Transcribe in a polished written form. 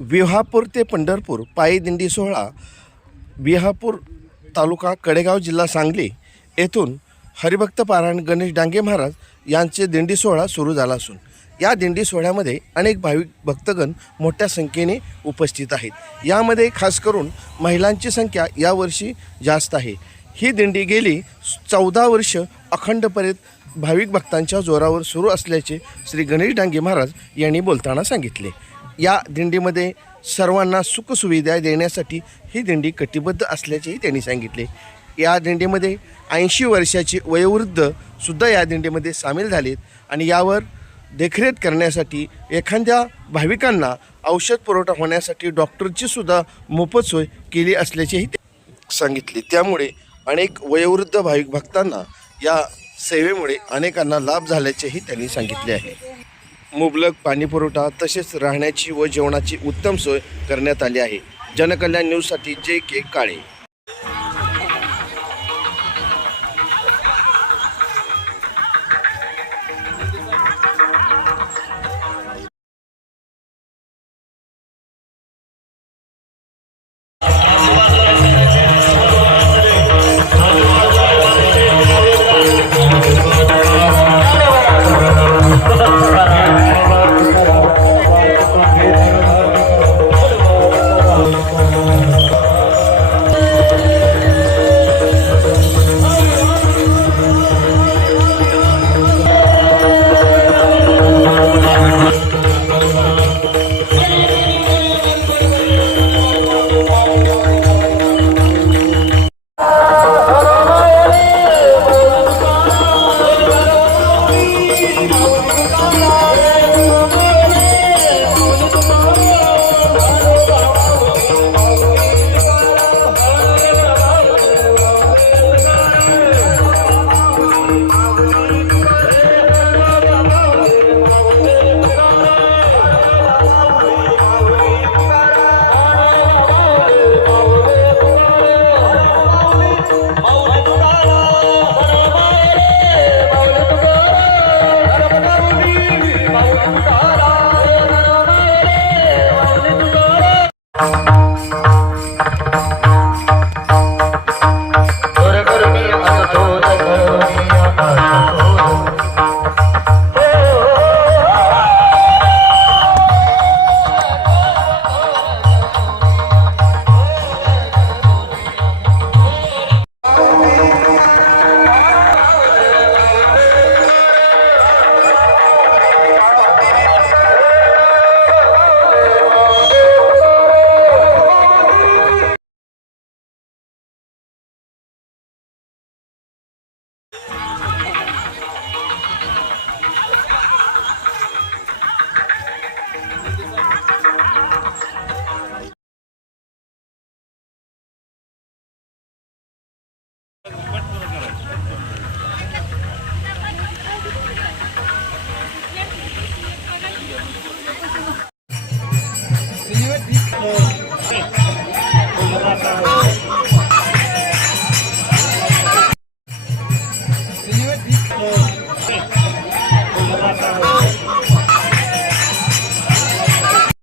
विहापूर ते पंढरपूर पायी दिंडी सोहळा विहापूर तालुका कडेगाव जिल्हा सांगली येथून हरिभक्त पारायण गणेश डांगे महाराज यांचे दिंडी सोहळा सुरू झाला असून या दिंडी सोहळ्यामध्ये अनेक भाविक भक्तगण मोठ्या संख्येने उपस्थित आहेत। यामध्ये खास करून महिलांची संख्या यावर्षी जास्त आहे। ही दिंडी गेली 14 वर्ष अखंडपणे भाविक भक्तांच्या जोरावर सुरू असल्याचे श्री गणेश डांगे महाराज यांनी बोलताना सांगितले। या दिंडीमध्ये सर्वांना सुखसुविधा देण्यासाठी ही दिंडी कटिबद्ध असल्याचेही त्यांनी सांगितले। या दिंडीमध्ये 80 वर्षाचे वयोवृद्ध सुद्धा या दिंडीमध्ये सामील झालेत आणि यावर देखरेख करण्यासाठी एखाद्या भाविकांना औषध पुरवठा होण्यासाठी डॉक्टरची सुद्धा मोफत सोय केली असल्याचेही सांगितले। त्यामुळे अनेक वयोवृद्ध भाविक भक्तांना या सेवेमुळे अनेकांना लाभ झाल्याचेही त्यांनी सांगितले आहे। मुबलक पाणीपुरवठा तसेच राहण्याची व जेवणाची उत्तम सोय करण्यात आली आहे। जनकल्याण न्यूजसाठी जे के काळे।